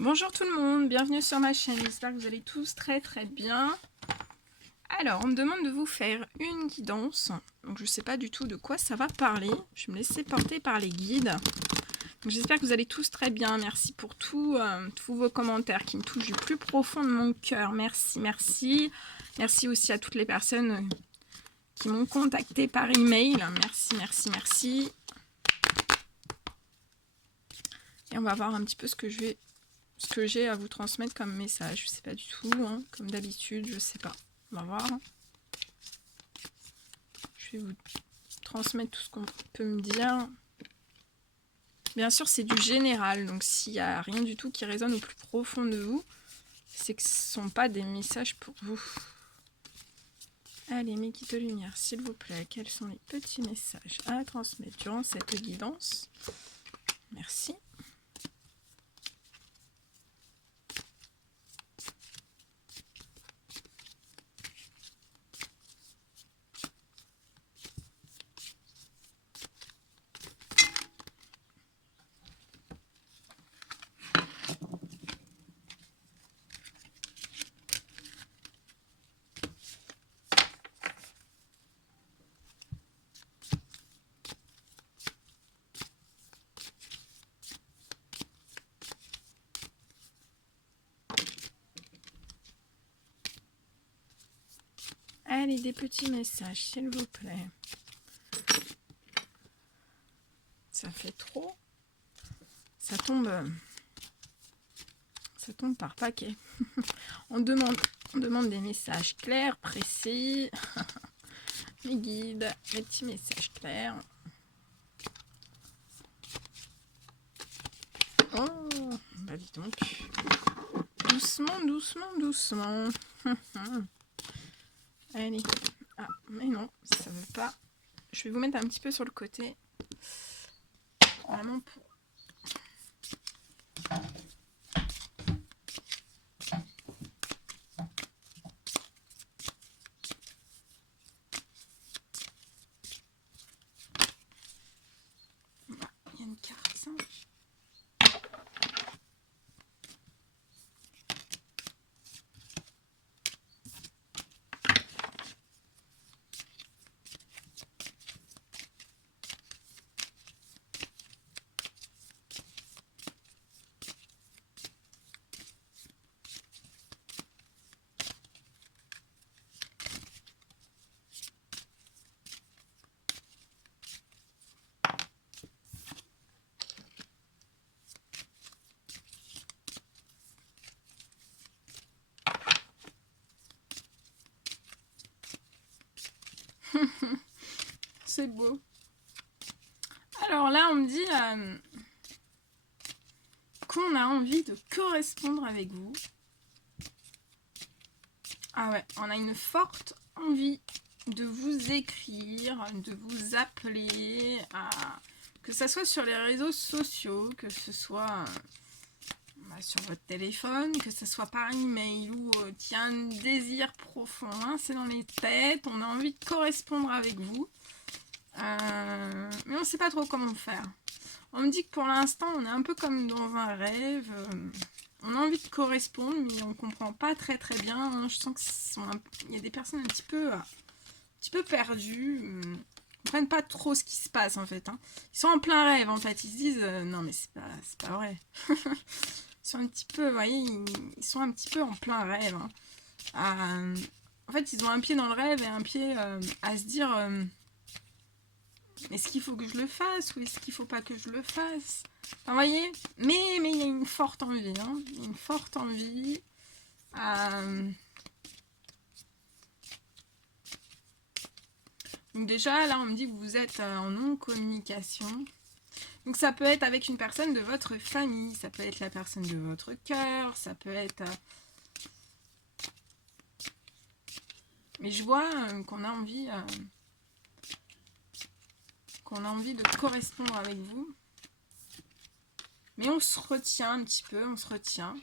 Bonjour tout le monde, bienvenue sur ma chaîne, j'espère que vous allez tous très bien. Alors, on me demande de vous faire une guidance, donc je ne sais pas du tout de quoi ça va parler, je vais me laisser porter par les guides. J'espère que vous allez tous très bien, merci pour tous vos commentaires qui me touchent du plus profond de mon cœur, merci. Merci aussi à toutes les personnes qui m'ont contacté par email, merci. Et on va voir un petit peu ce que j'ai à vous transmettre comme message. Je sais pas du tout, hein, comme d'habitude, je sais pas. On va voir. Je vais vous transmettre tout ce qu'on peut me dire. Bien sûr, c'est du général, donc s'il n'y a rien du tout qui résonne au plus profond de vous, c'est que ce ne sont pas des messages pour vous. Allez, mes guides de lumière, s'il vous plaît, quels sont les petits messages à transmettre durant cette guidance? Merci. Allez, des petits messages, s'il vous plaît. Ça fait trop. Ça tombe par paquet. on demande des messages clairs, précis. Les guides, les petits messages clairs. Oh, bah dis donc. Doucement. Allez. Ah, mais non, ça veut pas. Je vais vous mettre un petit peu sur le côté. Vraiment pour... Il y a une carte, ça. C'est beau. Alors là, on me dit qu'on a envie de correspondre avec vous. Ah ouais, on a une forte envie de vous écrire, de vous appeler, que ce soit sur les réseaux sociaux, que ce soit sur votre téléphone, que ce soit par email ou qu'il y a un désir profond, hein, c'est dans les têtes, on a envie de correspondre avec vous, mais on ne sait pas trop comment faire. On me dit que pour l'instant on est un peu comme dans un rêve, on a envie de correspondre mais on comprend pas très bien, hein. Je sens qu'il y a des personnes un petit peu perdues, ils comprennent pas trop ce qui se passe en fait, hein. Ils sont en plein rêve en fait, ils se disent non mais c'est pas vrai. Ils sont un petit peu, vous voyez, ils sont un petit peu en plein rêve, hein. En fait ils ont un pied dans le rêve et un pied à se dire est-ce qu'il faut que je le fasse ou est-ce qu'il faut pas que je le fasse, enfin, vous voyez, mais il y a une forte envie, hein. Il y a une forte envie. Donc déjà là on me dit que vous êtes en non-communication, donc ça peut être avec une personne de votre famille, ça peut être la personne de votre cœur, ça peut être mais je vois qu'on a envie de correspondre avec vous, mais on se retient un petit peu, on se retient.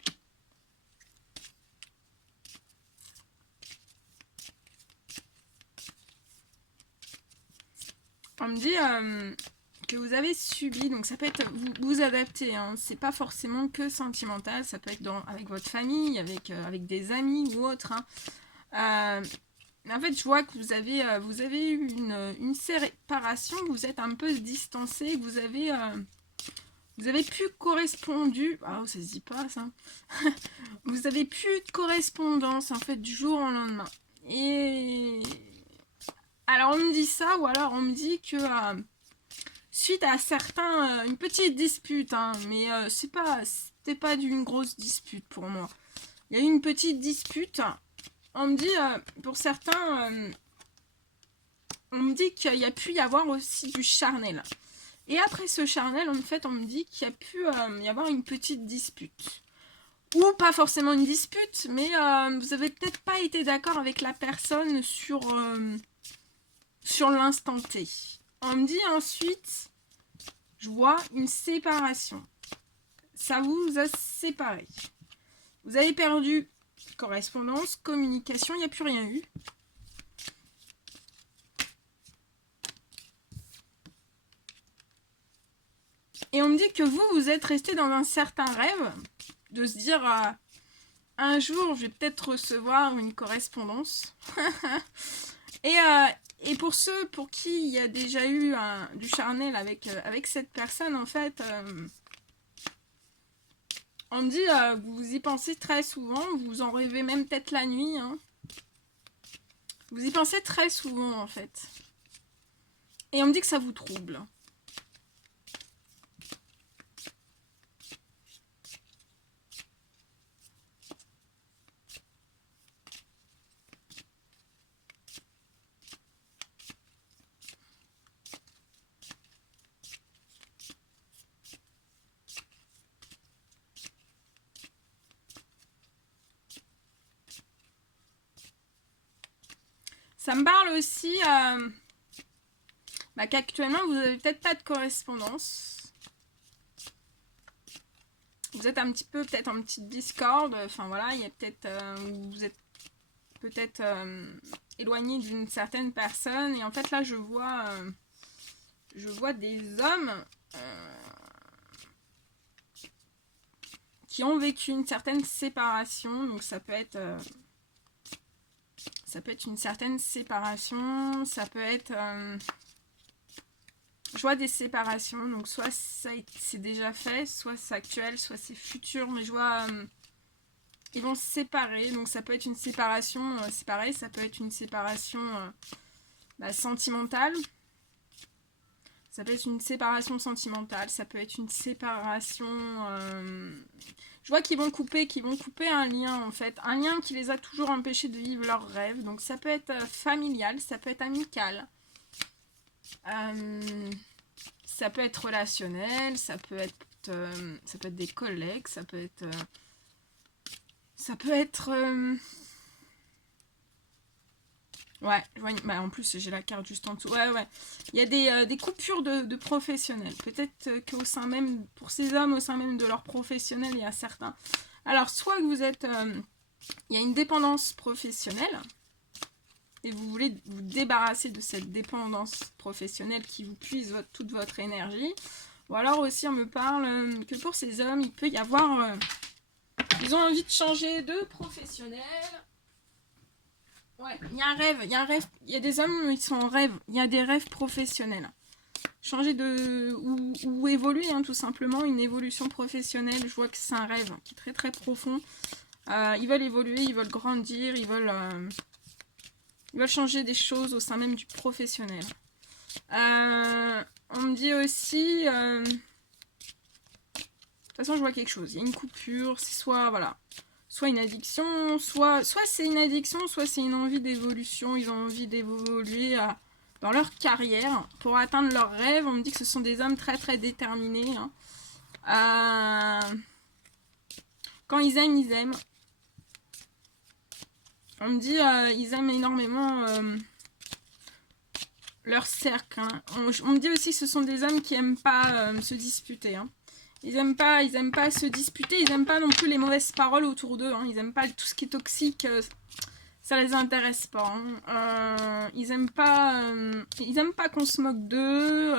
On me dit que que vous avez subi. Donc ça peut être vous adapter, hein. C'est pas forcément que sentimental, ça peut être avec votre famille, avec des amis ou autre, hein. En fait, je vois que vous avez eu une séparation, vous êtes un peu distancé, vous avez plus correspondu. Ah, ça se dit pas ça. Vous avez plus de correspondance en fait du jour au lendemain. Et alors on me dit ça, ou alors on me dit que suite à certains, une petite dispute, hein, mais c'était pas d'une grosse dispute pour moi. Il y a eu une petite dispute. On me dit, pour certains, on me dit qu'il y a pu y avoir aussi du charnel. Et après ce charnel, en fait, on me dit qu'il y a pu y avoir une petite dispute. Ou pas forcément une dispute, mais vous avez peut-être pas été d'accord avec la personne sur l'instant T. On me dit ensuite, je vois une séparation. Ça vous a séparé. Vous avez perdu correspondance, communication, il n'y a plus rien eu. Et on me dit que vous êtes resté dans un certain rêve, de se dire, un jour, je vais peut-être recevoir une correspondance. Et pour ceux pour qui il y a déjà eu du charnel avec cette personne, en fait, on me dit, vous y pensez très souvent, vous en rêvez même peut-être la nuit, hein. Vous y pensez très souvent, en fait. Et on me dit que ça vous trouble. Ça me parle aussi qu'actuellement, vous n'avez peut-être pas de correspondance. Vous êtes un petit peu peut-être en petite discorde. Enfin voilà, il y a peut-être... vous êtes peut-être éloigné d'une certaine personne. Et en fait, là, je vois des hommes qui ont vécu une certaine séparation. Donc ça peut être... une certaine séparation, ça peut être... je vois des séparations, donc soit c'est déjà fait, soit c'est actuel, soit c'est futur, mais je vois... ils vont se séparer, donc ça peut être une séparation, c'est pareil, ça peut être une séparation sentimentale. Ça peut être une séparation sentimentale, ça peut être une séparation... je vois qu'ils vont couper un lien en fait. Un lien qui les a toujours empêchés de vivre leurs rêves. Donc ça peut être familial, ça peut être amical. Ça peut être relationnel, ça peut être des collègues, ça peut être... ouais, je vois en plus j'ai la carte juste en dessous. Ouais. Il y a des coupures de professionnels. Peut-être qu'au sein même, pour ces hommes, au sein même de leur professionnel, il y a certains. Alors, soit que vous êtes... il y a une dépendance professionnelle, et vous voulez vous débarrasser de cette dépendance professionnelle qui vous puise toute votre énergie. Ou alors aussi, on me parle que pour ces hommes, il peut y avoir... ils ont envie de changer de professionnel. Ouais, il y a un rêve, il y a des hommes, ils sont en rêve, il y a des rêves professionnels. Changer ou évoluer, hein, tout simplement, une évolution professionnelle, je vois que c'est un rêve qui est très très profond. Ils veulent évoluer, ils veulent grandir, ils veulent changer des choses au sein même du professionnel. On me dit aussi... de toute façon, je vois quelque chose, il y a une coupure, c'est soit, voilà... soit une addiction, soit c'est une addiction, soit c'est une envie d'évolution. Ils ont envie d'évoluer dans leur carrière pour atteindre leurs rêves. On me dit que ce sont des hommes très très déterminés. Hein. Quand ils aiment, ils aiment. On me dit ils aiment énormément leur cercle. Hein. On me dit aussi que ce sont des hommes qui n'aiment pas se disputer. Hein. Ils aiment pas se disputer, ils aiment pas non plus les mauvaises paroles autour d'eux, hein. Ils aiment pas tout ce qui est toxique. Ça les intéresse pas. Hein. Ils aiment pas qu'on se moque d'eux.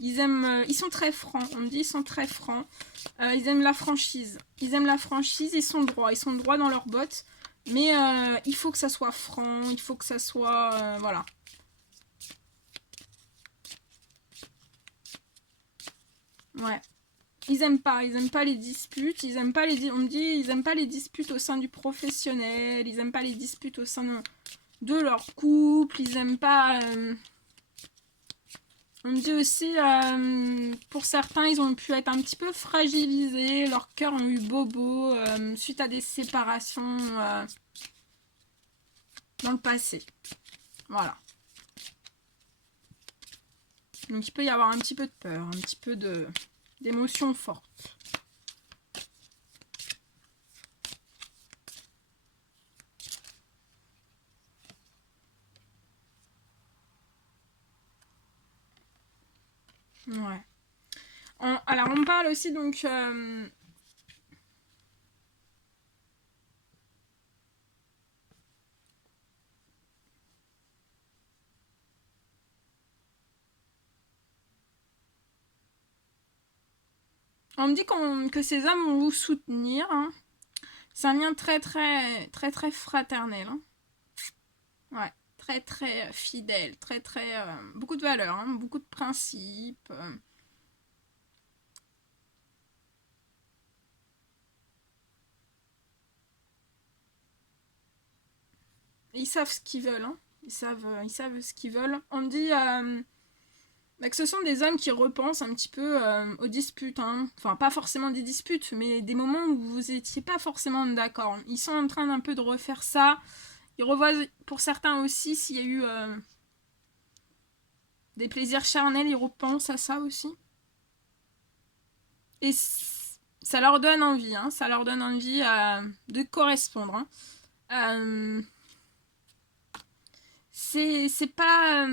Ils sont très francs. On me dit ils sont très francs. Ils aiment la franchise. Ils aiment la franchise. Ils sont droits. Ils sont droits dans leurs bottes. Mais il faut que ça soit franc. Il faut que ça soit voilà. Ouais. Ils aiment pas les disputes, on me dit, ils aiment pas les disputes au sein du professionnel, ils aiment pas les disputes au sein de leur couple, ils aiment pas... on me dit aussi, pour certains, ils ont pu être un petit peu fragilisés, leurs cœurs ont eu bobo suite à des séparations dans le passé. Voilà. Donc il peut y avoir un petit peu de peur, un petit peu d'émotions fortes. Ouais. Alors on parle aussi donc on me dit que ces hommes vont vous soutenir. Hein. C'est un lien très fraternel. Hein. Ouais, très fidèle, beaucoup de valeurs, hein, beaucoup de principes. Ils savent ce qu'ils veulent. Hein. Ils savent ce qu'ils veulent. On me dit que ce sont des hommes qui repensent un petit peu aux disputes. Hein. Enfin, pas forcément des disputes, mais des moments où vous étiez pas forcément d'accord. Ils sont en train d'un peu de refaire ça. Ils revoient pour certains aussi s'il y a eu des plaisirs charnels, ils repensent à ça aussi. Et ça leur donne envie, hein, ça leur donne envie de correspondre. Hein. C'est pas...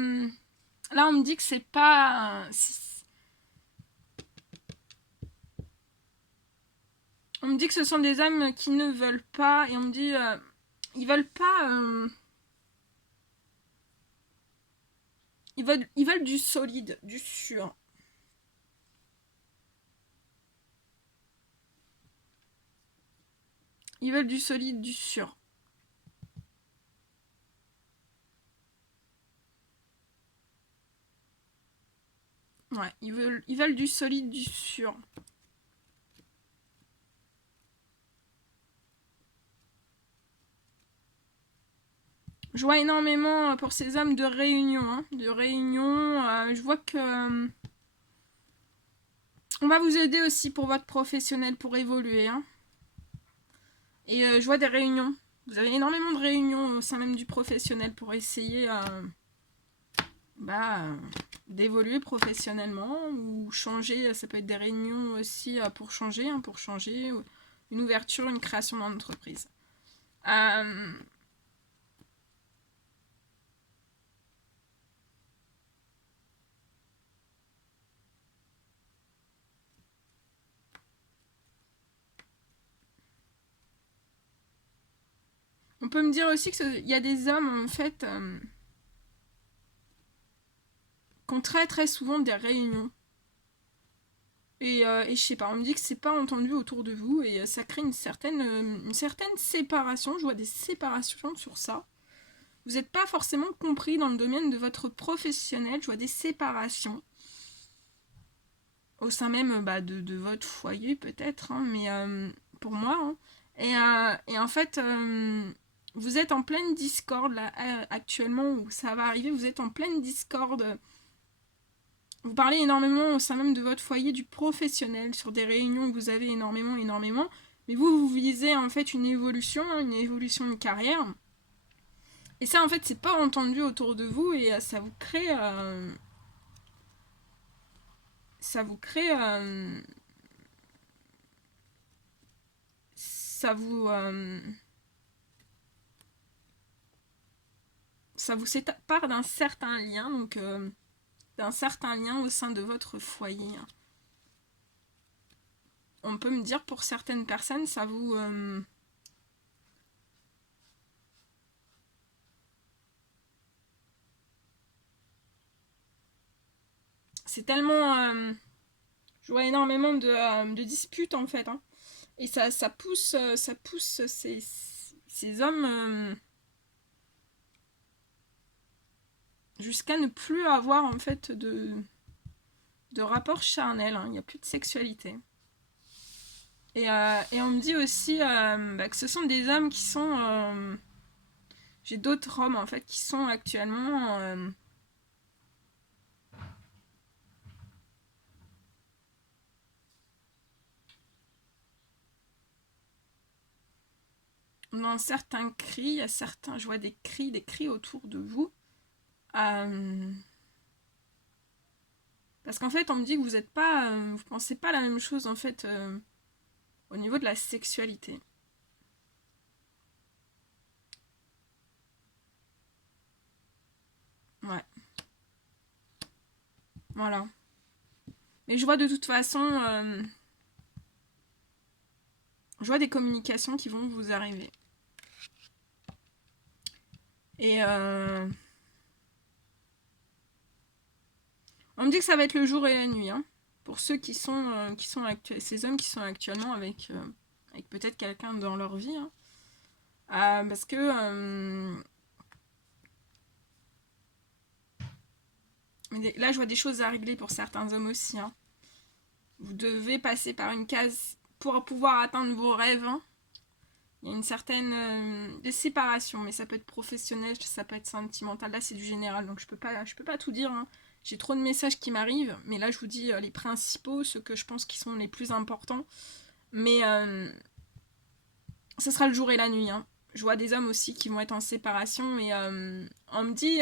là, on me dit que c'est pas... on me dit que ce sont des âmes qui ne veulent pas, et on me dit... ils veulent pas... ils veulent du solide, du sûr. Ils veulent du solide, du sûr. Ouais, ils veulent du solide, du sûr. Je vois énormément pour ces hommes de réunion. Hein, de réunion. Je vois que... on va vous aider aussi pour votre professionnel, pour évoluer. Hein. Et je vois des réunions. Vous avez énormément de réunions au sein même du professionnel pour essayer d'évoluer professionnellement ou changer. Ça peut être des réunions aussi pour changer, une ouverture, une création d'entreprise. On peut me dire aussi qu'il y a des hommes en fait qui ont très souvent des réunions. Et je sais pas, on me dit que c'est pas entendu autour de vous et ça crée une certaine séparation. Je vois des séparations sur ça. Vous n'êtes pas forcément compris dans le domaine de votre professionnel. Je vois des séparations au sein même de votre foyer peut-être, hein, mais pour moi. Hein. Et en fait, vous êtes en pleine discorde là actuellement où ça va arriver. Vous êtes en pleine discorde. Vous parlez énormément au sein même de votre foyer du professionnel sur des réunions que vous avez énormément. Mais vous visez en fait une évolution de carrière. Et ça en fait c'est pas entendu autour de vous et ça vous crée... ça vous crée... ça vous sépare d'un certain lien, donc d'un certain lien au sein de votre foyer. On peut me dire pour certaines personnes, ça vous c'est tellement... je vois énormément de disputes en fait. Hein. Et ça pousse ces hommes jusqu'à ne plus avoir en fait de rapport charnel. Hein. Il n'y a plus de sexualité. Et on me dit aussi que ce sont des hommes qui sont... j'ai d'autres hommes en fait qui sont actuellement... dans certains cris, il y a certains, je vois des cris autour de vous. Parce qu'en fait, on me dit que vous n'êtes pas, vous pensez pas la même chose en fait au niveau de la sexualité. Ouais. Voilà. Mais je vois de toute façon, je vois des communications qui vont vous arriver. Et on me dit que ça va être le jour et la nuit, hein, pour ceux qui sont ces hommes qui sont actuellement avec peut-être quelqu'un dans leur vie. Hein. Parce que mais là, je vois des choses à régler pour certains hommes aussi. Hein. Vous devez passer par une case pour pouvoir atteindre vos rêves. Hein. Il y a une certaine des séparations, mais ça peut être professionnel, ça peut être sentimental. Là, c'est du général, donc je peux pas tout dire. Hein. J'ai trop de messages qui m'arrivent, mais là, je vous dis les principaux, ceux que je pense qui sont les plus importants. Mais ce sera le jour et la nuit. Hein. Je vois des hommes aussi qui vont être en séparation, et on me dit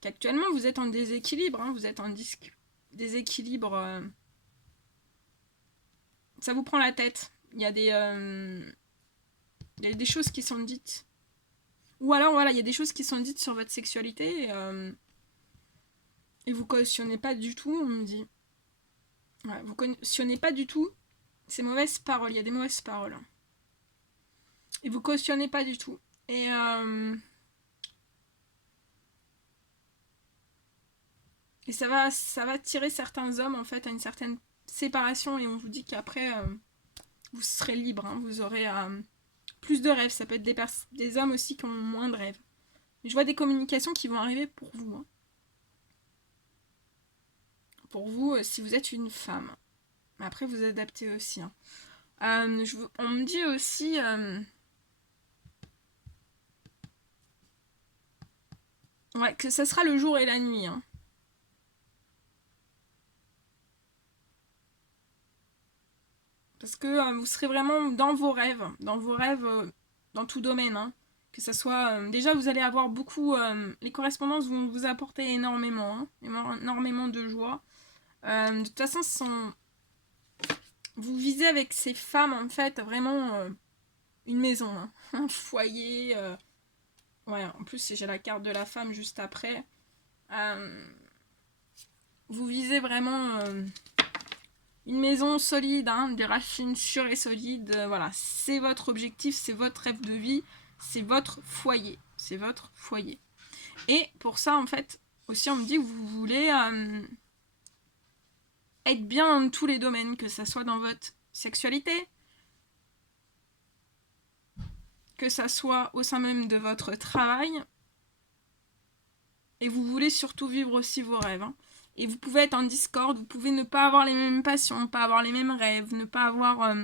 qu'actuellement, vous êtes en déséquilibre. Hein. Vous êtes en déséquilibre. Ça vous prend la tête. Il y a des choses qui sont dites. Ou alors, voilà, il y a des choses qui sont dites sur votre sexualité et vous cautionnez pas du tout, on me dit. Ouais, vous cautionnez pas du tout ces mauvaises paroles. Il y a des mauvaises paroles. Et vous cautionnez pas du tout. Et ça va tirer certains hommes, en fait, à une certaine séparation. Et on vous dit qu'après, vous serez libre. Hein, vous aurez plus de rêves. Ça peut être des hommes aussi qui ont moins de rêves. Je vois des communications qui vont arriver pour vous. Hein. Pour vous, si vous êtes une femme. Après, vous adaptez aussi. Hein. On me dit aussi... ouais, que ça sera le jour et la nuit. Hein. Parce que vous serez vraiment dans vos rêves. Dans tout domaine. Hein. Que ça soit... déjà, vous allez avoir beaucoup... les correspondances vont vous apporter énormément. Hein. Énormément de joie. De toute façon, vous visez avec ces femmes, en fait, vraiment une maison. Hein. Un foyer... ouais, en plus, j'ai la carte de la femme juste après. Vous visez vraiment une maison solide, hein, des racines sûres et solides. Voilà, c'est votre objectif, c'est votre rêve de vie, c'est votre foyer. C'est votre foyer. Et pour ça, en fait, aussi, on me dit que vous voulez être bien dans tous les domaines, que ça soit dans votre sexualité, que ça soit au sein même de votre travail. Et vous voulez surtout vivre aussi vos rêves. Hein. Et vous pouvez être en discorde, vous pouvez ne pas avoir les mêmes passions, pas avoir les mêmes rêves, ne pas avoir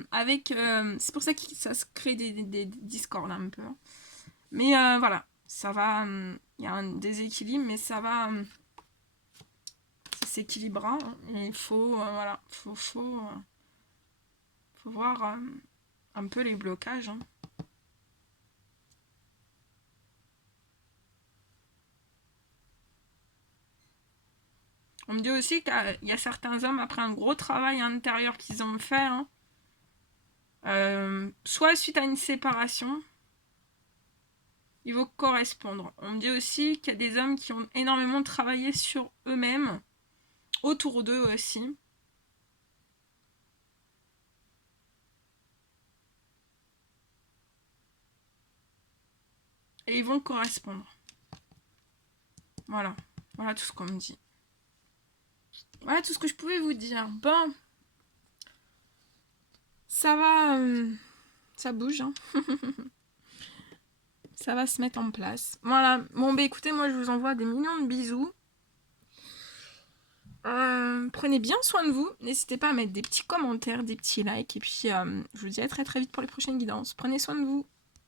c'est pour ça que ça se crée des discordes un peu. Hein. Mais voilà, ça va... il y a un déséquilibre, mais ça va... ça s'équilibrera. Hein. Et il faut... voilà, faut voir un peu les blocages. Hein. On me dit aussi qu'il y a certains hommes, après un gros travail intérieur qu'ils ont fait, hein, soit suite à une séparation, ils vont correspondre. On me dit aussi qu'il y a des hommes qui ont énormément travaillé sur eux-mêmes, autour d'eux aussi. Et ils vont correspondre. Voilà. Voilà tout ce qu'on me dit. Voilà tout ce que je pouvais vous dire. Bon, ça va, ça bouge, hein. Ça va se mettre en place. Voilà, bon bah écoutez, moi je vous envoie des millions de bisous. Prenez bien soin de vous, n'hésitez pas à mettre des petits commentaires, des petits likes, et puis je vous dis à très très vite pour les prochaines guidances. Prenez soin de vous.